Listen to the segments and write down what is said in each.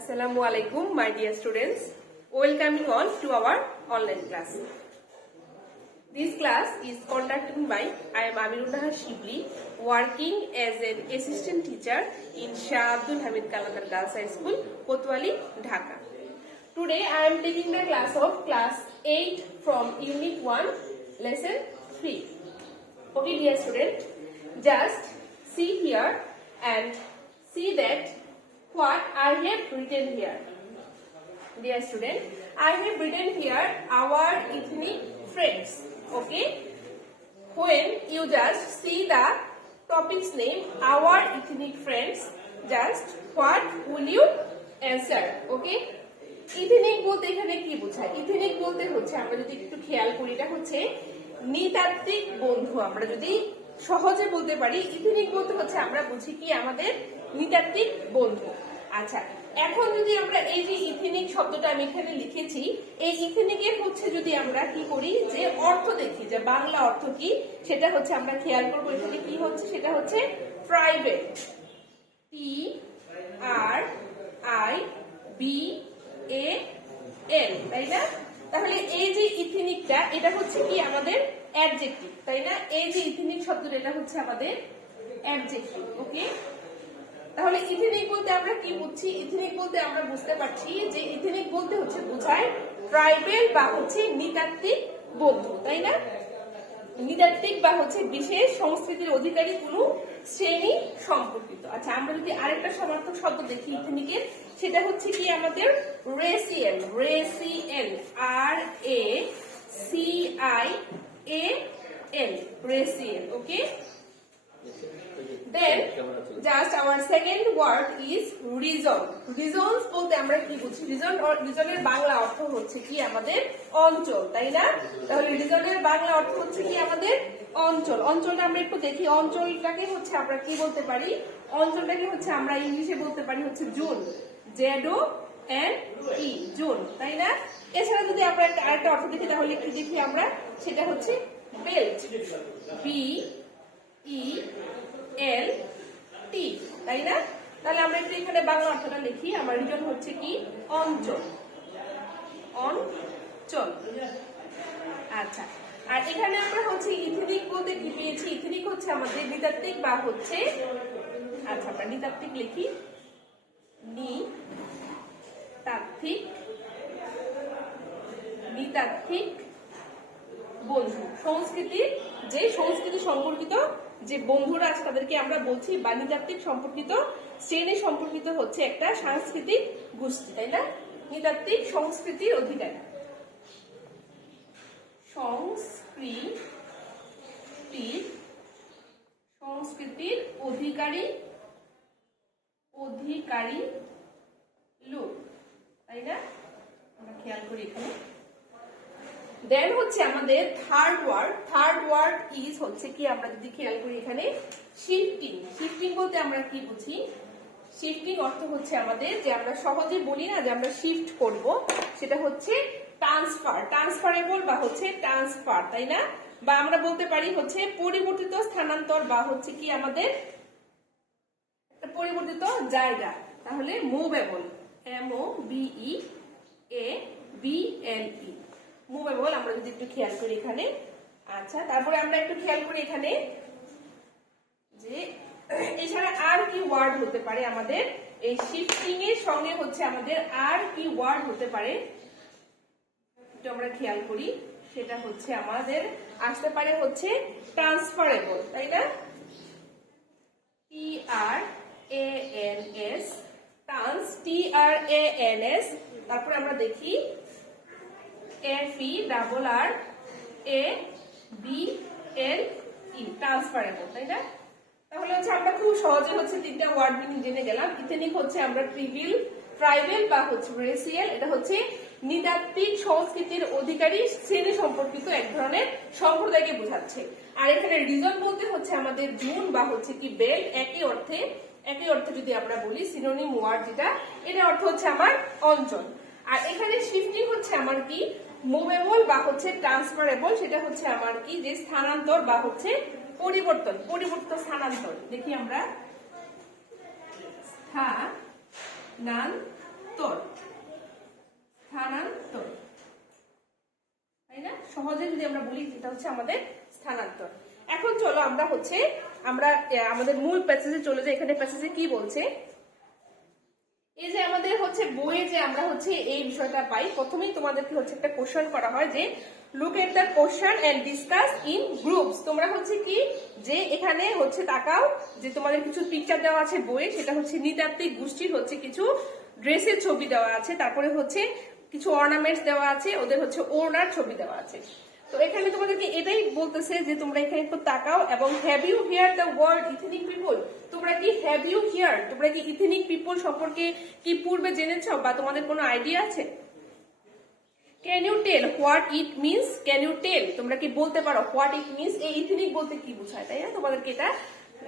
Assalamu alaikum, my dear students. Welcoming all to our online class. This class is conducted by I am Aminunnahar Shibli, working as an assistant teacher in Shah Abdul Hamid Kalandar Girls High School, Kotwali, Dhaka. Today I am taking the class of class 8 from Unit 1, Lesson 3. Okay, dear student, just see here and see that what I have written here. Dear student, I have written here our ethnic friends. Okay, when you just see the topic's name, our ethnic friends, just what will you answer? Okay, ethnic বলতে এখানে কি বোঝায়? Ethnic বলতে হচ্ছে আমরা যদি একটু খেয়াল করি, এটা হচ্ছে নৃতাত্ত্বিক বন্ধু। আমরা যদি সহজে বলতে পারি, ইথনিক বলতে হচ্ছে আমরা বুঝি কি আমাদের নৃতাত্ত্বিক বন্ধু। আচ্ছা, এখন যদি আমরা এই যে ইথনিক শব্দটা আমি এখানে লিখেছি, এই ইথনিকের হচ্ছে যদি আমরা কি করি যে অর্থ দেখি, যে বাংলা অর্থ কি সেটা হচ্ছে আমরা খেয়াল করবো। এখানে কি হচ্ছে, সেটা হচ্ছে ট্রাইবেল, TRIBAL, তাই না? তাহলে এই যে ইথনিকটা, এটা হচ্ছে কি আমাদের অ্যাডজেক্টিভ, তাই না? এই যে ইথনিক শব্দটা, এটা হচ্ছে আমাদের অ্যাডজেক্টিভ। ওকে, তাহলে ইথনিক বলতে আমরা কি বুঝছি? ইথনিক বলতে আমরা বুঝতে পারছি যে ইথনিক বলতে হচ্ছে বোঝায় ট্রাইবেল বা হচ্ছে নৃতাত্ত্বিক বন্ধু, তাই না? নৃতাত্ত্বিক বা হচ্ছে বিশেষ সংস্কৃতির অধিকারী কোনো শ্রেণী সম্পর্কিত। আচ্ছা, আমরা যদি আরেকটা সমার্থক শব্দ দেখি ইথনিকের, সেটা হচ্ছে কি আমাদের racial, RACIAL, racial. Okay, then just our second word is region. Regions বলতে আমরা কি বুঝি? রিজনের বাংলা অর্থ হচ্ছে কি আমাদের অঞ্চল, তাই না? তাহলে রিজনের বাংলা অর্থ হচ্ছে কি আমাদের অঞ্চল। অঞ্চলটা আমরা একটু দেখি, অঞ্চলটাকে হচ্ছে আমরা কি বলতে পারি? অঞ্চলটাকে হচ্ছে আমরা ইংলিশে বলতে পারি হচ্ছে জোন, ZONE, জোন, তাই না? এছাড়া যদি আমরা আরেকটা অর্থ দেখি, তাহলে কি দেখি আমরা? সেটা হচ্ছে বেল্ট, BELT, তাই না? তাহলে আমরা একটু এখানে বাংলা অর্থটা লিখি। আমার রিজন হচ্ছে কি অঞ্চল, অঞ্চল। আচ্ছা, আর এখানে আমরা হচ্ছে ইথনিক বলতে কি পেয়েছি? ইথনিক হচ্ছে আমাদের নৃতাত্ত্বিক বা হচ্ছে, আচ্ছা আমরা নৃতাত্ত্বিক লিখি, নৃতাত্ত্বিক বন্ধু। সংস্কৃতি, যে সংস্কৃতি সম্পর্কিত যে বন্ধুরা আছে তাদেরকে আমরা বলছি, বা নৃতাত্ত্বিক সম্পর্কিত শ্রেণী সম্পর্কিত হচ্ছে একটা সাংস্কৃতিক গোষ্ঠী, তাই না? নৃতাত্ত্বিক সংস্কৃতির অধিকারী, সংস্কৃতির অধিকারী লোক, তাই না? আমরা খেয়াল করি এখানে। দেন হচ্ছে আমাদের থার্ড ওয়ার্ড ইজ হচ্ছে কি, আমরা যদি খেয়াল করি এখানে শিফটিং। শিফটিং বলতে আমরা কি বুঝি? শিফটিং অর্থ হচ্ছে আমাদের, যে আমরা সহজে বলি না যে আমরা শিফট করব, সেটা হচ্ছে ট্রান্সফারেবল বা হচ্ছে ট্রান্সফার, তাই না? বা আমরা বলতে পারি হচ্ছে পরিবর্তিত স্থানান্তর বা হচ্ছে কি আমাদের পরিবর্তিত জায়গা। তাহলে মুভেবল, MOVEABLE, মুভেবল আমরা যদি একটু খেয়াল করি এখানে। আচ্ছা, তারপরে আমরা একটু খেয়াল করি এখানে যে এছাড়া আর কি ওয়ার্ড হতে পারে আমাদের এই শিফটিং এর সঙ্গে, হচ্ছে আমাদের আর কি ওয়ার্ড হতে পারে একটু আমরা খেয়াল করি। সেটা হচ্ছে আমাদের আসতে পারে হচ্ছে ট্রান্সফারেবল, তাই না? TRANS, তারপরে আমরা দেখি FERRABLE, ট্রান্সফারেবল, তাই না? তাহলে হচ্ছে আমরা খুব সহজে হচ্ছে তিনটা ওয়ার্ড মিনিং জেনে গেলাম। ইথনিক হচ্ছে আমরা ট্রাইবেল বা হচ্ছে রেসিয়াল, এটা হচ্ছে নৃতাত্ত্বিক সংস্কৃতির অধিকারী শ্রেণী সম্পর্কিত এক ধরনের সম্প্রদায়কে বোঝাচ্ছে। আর এখানে রিজন বলতে হচ্ছে আমাদের জুন বা হচ্ছে কি বেল্ট, একই অর্থে যদি আমরা বলি সিনোনিম ওয়ার্ড যেটা, এটা অর্থ হচ্ছে আমার অঞ্চল। আর এখানে শিফটিং হচ্ছে আমার কি মুভেবল বা হচ্ছে ট্রান্সফারেবল, সেটা হচ্ছে আমার কি যে স্থানান্তর বা হচ্ছে পরিবর্তন স্থানান্তর। দেখি আমরা স্থানান্তর, স্থানান্তর, স্থানান্তর, তাই না? সহজে যদি আমরা বলি এটা হচ্ছে আমাদের স্থানান্তর। এখন চলো আমরা আমাদের মূল প্যাসেজে চলে যাই। এখানে প্যাসেজে কি বলছে, এই যে আমাদের হচ্ছে বইয়ে যে আমরা হচ্ছে এই বিষয়টা পাই, প্রথমেই তোমাদেরকে হচ্ছে একটা কোশ্চেন করা হয় যে look at the question and discuss in groups. তোমরা হচ্ছে কি যে এখানে হচ্ছে তাকাও যে তোমাদের কিছু পিকচার দেওয়া আছে বইয়ে, সেটা হচ্ছে নৃতাত্ত্বিক গোষ্ঠীর হচ্ছে কিছু ড্রেসের ছবি দেওয়া আছে, তারপরে হচ্ছে কিছু অর্নামেন্টস দেওয়া আছে, ওদের হচ্ছে ওড়নার ছবি দেওয়া আছে। তো এখানে তোমাদেরকে এটাই বলতেছে যে তোমরা এখানে একটু তাকাও এবং have you hear the word ethnic people. তোমরা কি হ্যাভ ইউ হিয়ার, তোমরা কি ইথনিক পিপল সম্পর্কে কি পূর্বে জেনেছো বা তোমাদের কোনো আইডিয়া আছে? Can you tell what it means, can you tell, তোমরা কি বলতে পারো হোয়াট ইট মিনস, এই ইথনিক বলতে কি বোঝায়, তাই না? তোমাদেরকে এটা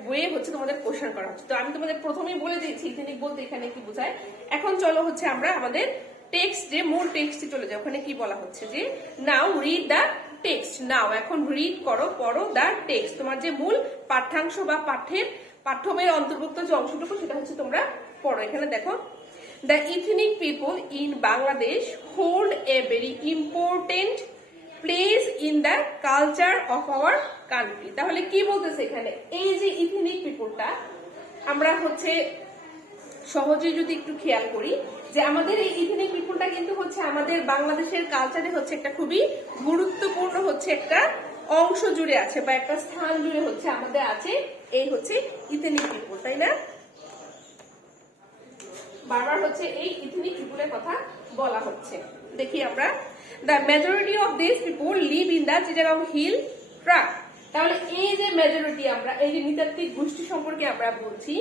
বইয়ে হচ্ছে তোমাদের কোশ্চেন করা হচ্ছে। তো আমি তোমাদের প্রথমেই বলে দিয়েছি ইথনিক বলতে এখানে কি বোঝায়। এখন চলো হচ্ছে আমরা আমাদের টেক্সট, যে মূল টেক্সটে চলে যাও। ওখানে কি বলা হচ্ছে যে নাও রিড দ্য টেক্সট, নাও এখন রিড করো, পড়ো দ্য টেক্সট, তোমার যে মূল পাঠ্যাংশ বা পাঠ্য বইয়ের অন্তর্ভুক্ত যে অংশটুকু সেটা হচ্ছে তোমরা পড়ো। এখানে দেখো, the ethnic people in Bangladesh hold a very important place in the culture of our country। তাহলে কি বলতেছে এখানে, এই যে ইথনিক পিপলটা আমরা হচ্ছে সহজে যদি একটু খেয়াল করি যে আমাদের এই ইথনিক পিপলটা কিন্তু হচ্ছে আমাদের বাংলাদেশের কালচারে হচ্ছে একটা খুবই গুরুত্বপূর্ণ হচ্ছে একটা অংশ জুড়ে আছে বা একটা স্থান জুড়ে হচ্ছে আমাদের আছে এই হচ্ছে ইথনিক পিপল, তাই না? বারবার হচ্ছে এই ইথনিক পিপলের কথা বলা হচ্ছে। দেখি আমরা, the majority of this people live in the Chittagong hill tract. তাহলে এই যে মেজরিটি, আমরা এই যে নৃতাত্ত্বিক গোষ্ঠী সম্পর্কে আমরা বলছি,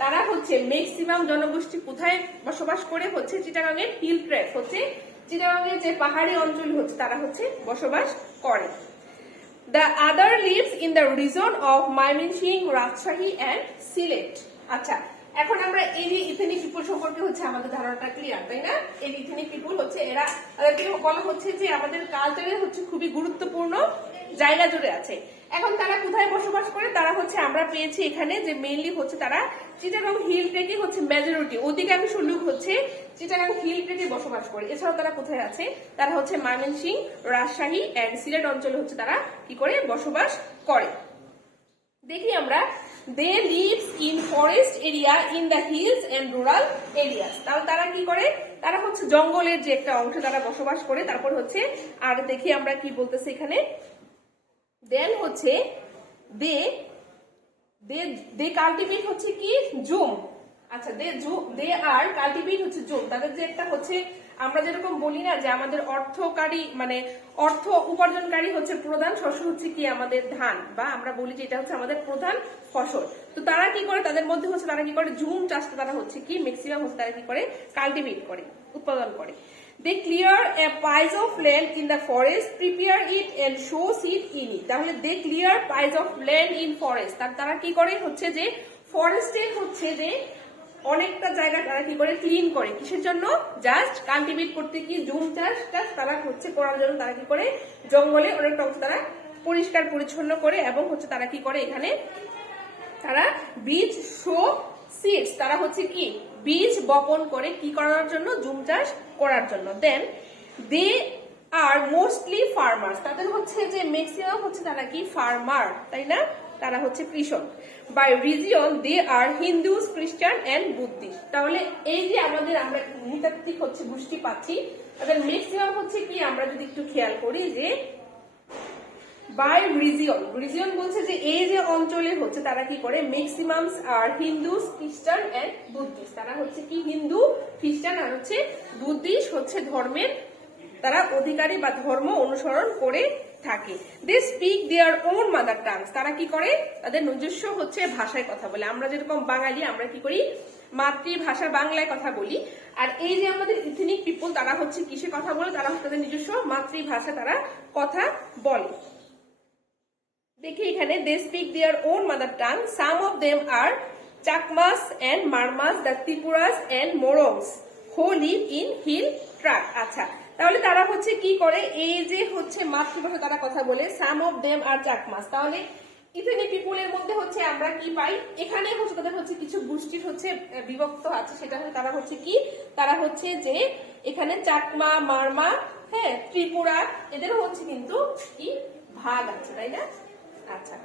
তারা হচ্ছে ম্যাক্সিমাম জনগোষ্ঠী কোথায় বসবাস করে, হচ্ছে চিটাগং এর হিল ট্র্যাক, হচ্ছে চিটাগং এর যে পাহাড়ি অঞ্চল হচ্ছে তারা হচ্ছে বসবাস করে। The other lives in the region of Mymensingh, Rajshahi and Sylhet. আচ্ছা, এখন আমরা এই যে ইথনিক পিপল সম্পর্কে হচ্ছে আমাদের ধারণাটা ক্লিয়ার, তাই না? এই ইথনিক পিপল হচ্ছে এরা, তাদেরকে বলা হচ্ছে যে আমাদের কালচারে হচ্ছে খুবই গুরুত্বপূর্ণ জায়গা জুড়ে আছে। এখন তারা কোথায় বসবাস করে, তারা হচ্ছে আমরা পেয়েছি এখানে যে মেইনলি হচ্ছে তারা চিটাগং হিল ট্রেকে হচ্ছে মেজরিটি, অধিকাংশ লোক হচ্ছে চিটাগং হিল ট্রেকে বসবাস করে। এছাড়াও তারা কোথায় আছে, তারা হচ্ছে ময়মনসিংহ, রাজশাহী এন্ড সিলেট অঞ্চলে হচ্ছে তারা কি করে বসবাস করে। দেখি আমরা, they lives in forest area in the hills and rural areas. তাহলে তারা কি করে, তারা হচ্ছে জঙ্গলের যে একটা অংশ তারা বসবাস করে। তারপর হচ্ছে আর দেখি আমরা কি বলতেছে এখানে, দেন হচ্ছে দে কাল্টিভেট হচ্ছে কি জুম। আচ্ছা, দে আর কাল্টিভেট হচ্ছে জুম। তাদের যে একটা হচ্ছে আমরা যেরকম বলি না যে আমাদের অর্থকারী মানে অর্থ উপার্জনকারী হচ্ছে প্রধান শস্য হচ্ছে কি আমাদের ধান, বা আমরা বলি যে এটা হচ্ছে আমাদের প্রধান ফসল। তো তারা কি করে, তাদের মধ্যে হচ্ছে তারা কি করে জুম চাষটা তারা হচ্ছে কি ম্যাক্সিমাম হচ্ছে তারা কি করে কাল্টিভেট করে, উৎপাদন করে। They clear a piece of land in the forest, prepare it and sow seed in it। তাহলে they clear piece of land in forest, তারা কি করে হচ্ছে যে ফরেস্টে হচ্ছে যে অনেকটা জায়গা তারা কি করে ক্লিন করে, কিসের জন্য, জাস্ট কাল্টিভেট করতে, কি জুম চাষটা তারা হচ্ছে করার জন্য তারা কি করে জঙ্গলে অনেকটা অংশ তারা পরিষ্কার পরিচ্ছন্ন করে এবং হচ্ছে তারা কি করে এখানে তারা বীজ শো সিডস, তারা হচ্ছে কি বীজ বপন করে, কি করার জন্য, জুম চাষ করার জন্য। দেন দে আর মোস্টলি ফার্মার্স, তাদের হচ্ছে যে ম্যাক্সিমাম হচ্ছে তারা কি ফার্মার, তাই না? তারা হচ্ছে কৃষক। By region they are Hindus, খ্রিস্টান এন্ড বুদ্ধিস্ট। তাহলে এই যে আমাদের আমরা নৃতাত্ত্বিক হচ্ছে গোষ্ঠী পাচ্ছি, তাদের ম্যাক্সিমাম হচ্ছে কি আমরা যদি একটু খেয়াল করি যে বাই রিজিয়ন বলছে যে এই যে অঞ্চলে হচ্ছে তারা কি করে ম্যাক্সিমাম আর হিন্দুস, খ্রিস্টান এন্ড বুদ্ধিস্ট, তারা হচ্ছে কি হিন্দু, খ্রিস্টান আর হচ্ছে বুদ্ধিস্ট হচ্ছে ধর্মের তারা অধিকারী বা ধর্ম অনুসরণ করে থাকে। They speak their own mother tongues, তারা কি করে তাদের নিজস্ব হচ্ছে ভাষায় কথা বলে। আমরা যেরকম বাঙালি আমরা কি করি মাতৃভাষা বাংলায় কথা বলি, আর এই যে আমাদের ইথনিক পিপল তারা হচ্ছে কিসে কথা বলে, তারা তাদের নিজস্ব মাতৃভাষা তারা কথা বলে। দেখি এখানে they speak their own mother tongue, some of them are Chakmas and Marmas, the Tripuras and Murongs who live in hill tracts. আচ্ছা, তাহলে তারা হচ্ছে কি করে এই যে হচ্ছে মাতৃভাষা তারা কথা বলে, সাম অফ দেম আর চাকমাস। তাহলে ইথেনিক পিপলের মধ্যে হচ্ছে আমরা কি পাই, এখানে হচ্ছে তাদের হচ্ছে কিছু গোষ্ঠীর হচ্ছে বিভক্ত আছে, সেটা হচ্ছে তারা হচ্ছে কি, তারা হচ্ছে যে এখানে চাকমা, মারমা, হ্যাঁ, ত্রিপুরা, এদের হচ্ছে কিন্তু কি ভাগ আছে, তাই না? আচ্ছা,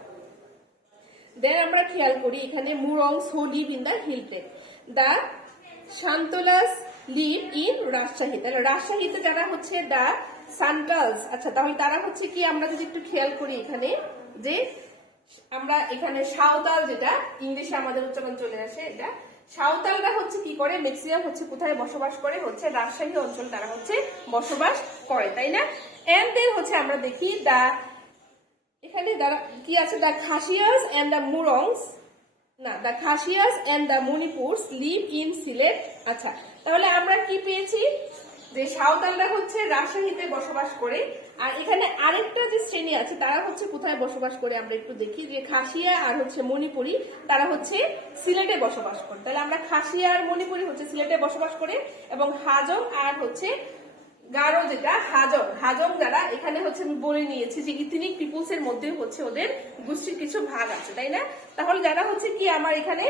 দেন আমরা খেয়াল করি এখানে Murongs who live in the hill tracts, the Santals live in Rajshahi. তাহলে রাজশাহীতে যারা হচ্ছে দ্য সান্টালস, আচ্ছা তাহলে তারা হচ্ছে কি, আমরা যদি একটু খেয়াল করি এখানে যে আমরা এখানে সাঁওতাল, যেটা ইংলিশে আমাদের উচ্চারণ চলে আসে, এটা সাঁওতালরা হচ্ছে কি করে, ম্যাক্সিমাম হচ্ছে কোথায় বসবাস করে, হচ্ছে রাজশাহী অঞ্চল তারা হচ্ছে বসবাস করে, তাই না? এন্ড দেন হচ্ছে আমরা দেখি দা, এখানে কি আছে, দা খাসিয়াস এন্ড দা মুরংস, না, the Khasias and the Manipuris live in Sylhet. আচ্ছা, তাহলে আমরা কি পেয়েছি, যে সাঁওতালরা হচ্ছে রাজশাহীতে বসবাস করে, আর এখানে আরেকটা যে শ্রেণী আছে তারা হচ্ছে কোথায় বসবাস করে, আমরা একটু দেখি, যে খাসিয়া আর হচ্ছে মণিপুরি, তারা হচ্ছে সিলেটে বসবাস করে। তাহলে আমরা খাসিয়া আর মণিপুরি হচ্ছে সিলেটে বসবাস করে, এবং হাজং আর হচ্ছে গারো, যেটা হাজং যারা এখানে হচ্ছে আমি বলে নিয়েছি যে ইথনিক পিপুলস এর মধ্যে হচ্ছে ওদের গোষ্ঠীর কিছু ভাগ আছে, তাই না? তাহলে যারা হচ্ছে কি আমার এখানে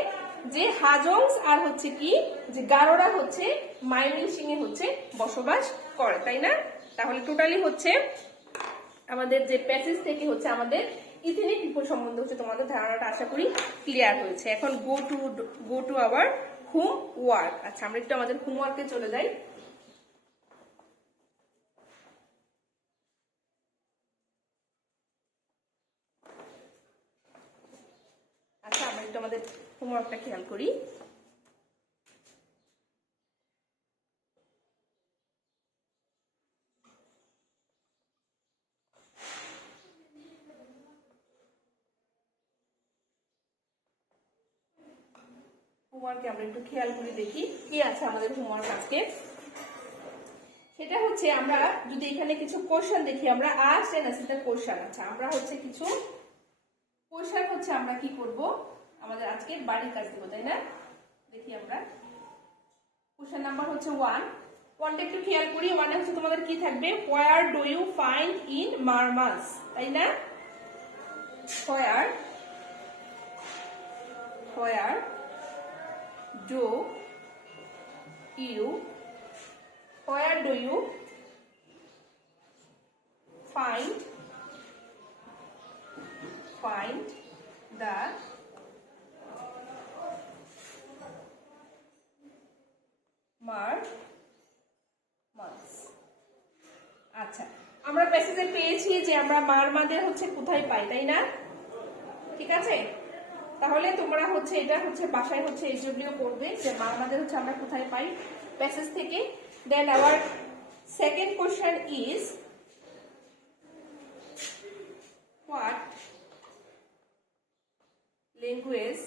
যে হাজংস আর হচ্ছে কি যে গারোরা হচ্ছে মাইমিংসিং এ হচ্ছে বসবাস করে, তাই না? তাহলে টোটালি হচ্ছে আমাদের যে প্যাসেজ থেকে হচ্ছে আমাদের ইথনিক পিপল সম্বন্ধে হচ্ছে তোমাদের ধারণাটা আশা করি ক্লিয়ার হয়েছে। এখন go to our home work. আচ্ছা, আমরা একটু আমাদের হোমওয়ার্কে চলে যাই। আচ্ছা, আমরা একটু আমাদের হোমওয়ার্কটা খেয়াল করি। হোমওয়ার্কে আমরা একটু খেয়াল করে দেখি কি আছে আমাদের হোমওয়ার্ক আজকে। সেটা হচ্ছে আমরা যদি এখানে কিছু কোশ্চেন দেখি, আমরা আস্ক এন্ড অ্যান্সার কোশ্চেন। আচ্ছা, আমরা হচ্ছে কিছু কোশ্চেন হচ্ছে আমরা কি করব, আমাদের আজকে বাড়ির কাজ দেবো, তাই না? দেখি আমরা কোশ্চেন নাম্বার হচ্ছে 1, ওয়ানটা একটু খেয়াল করি। ওয়ানে হচ্ছে তোমাদের কি থাকবে, where do you find in Marmas, তাই না? হোয়ার do you find the Marmas? আচ্ছা, আমরা প্যাসেজে পেয়েছি যে আমরা মারমাদের হচ্ছে কোথায় পাই, তাই না? ঠিক আছে, তাহলে তোমরা হচ্ছে এটা হচ্ছে বাসায় হচ্ছে এইচডব্লিউ করবে যে মারমাদের হচ্ছে আমরা কোথায় পাই প্যাসেজ থেকে। Then our second question is what language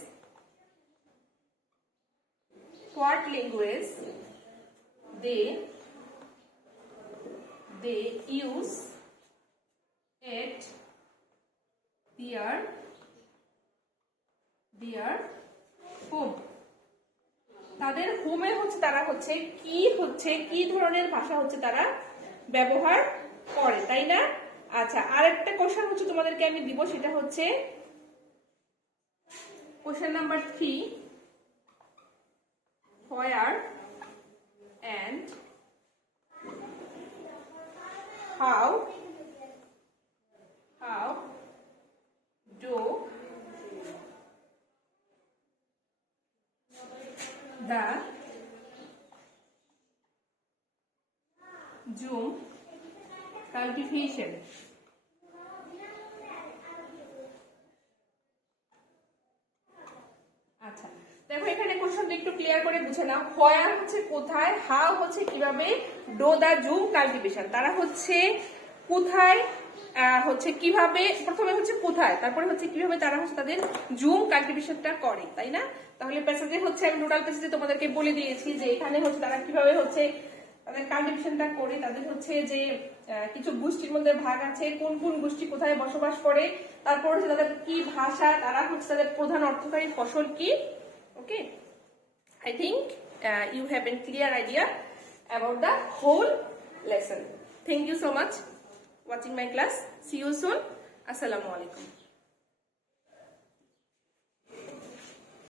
they use at their home. তাদের হোমে হচ্ছে তারা হচ্ছে কি ধরনের ভাষা হচ্ছে তারা ব্যবহার করে, তাই না? আচ্ছা, আরেকটা কোশ্চেন হচ্ছে তোমাদেরকে আমি দিব, সেটা হচ্ছে question number 3, where and how do the Zoom cultivation আচ্ছা, দেখো এখানে কোশ্চেনটা একটু ক্লিয়ার করে বুঝে নাও। হোয়ার হচ্ছে কোথায়, হাউ হচ্ছে কিভাবে, ডো দা জুম কাল্টিভেশন তারা হচ্ছে কোথায়, হচ্ছে কিভাবে, প্রথমে হচ্ছে কোথায়, তারপরে হচ্ছে কিভাবে তারা হচ্ছে তাদের জুম কাল্টিভেশনটা করে, তাই না? তাহলে প্যাসেজে হচ্ছে আমি টোটাল প্যাসেজে তোমাদেরকে বলে দিয়েছি যে এখানে হচ্ছে তারা কিভাবে হচ্ছে তাদের কাল্টিভেশনটা করে, তাদের হচ্ছে যে কিছু গোষ্ঠীর মধ্যে ভাগ আছে, কোন কোন গোষ্ঠী কোথায় বসবাস করে, তারপর হচ্ছে তাদের কি ভাষা, তারা হচ্ছে তাদের প্রধান অর্থকারী ফসল কি। Okay, I think you have a clear idea about the whole lesson. Thank you so much watching my class. See you soon. Assalamu alaikum.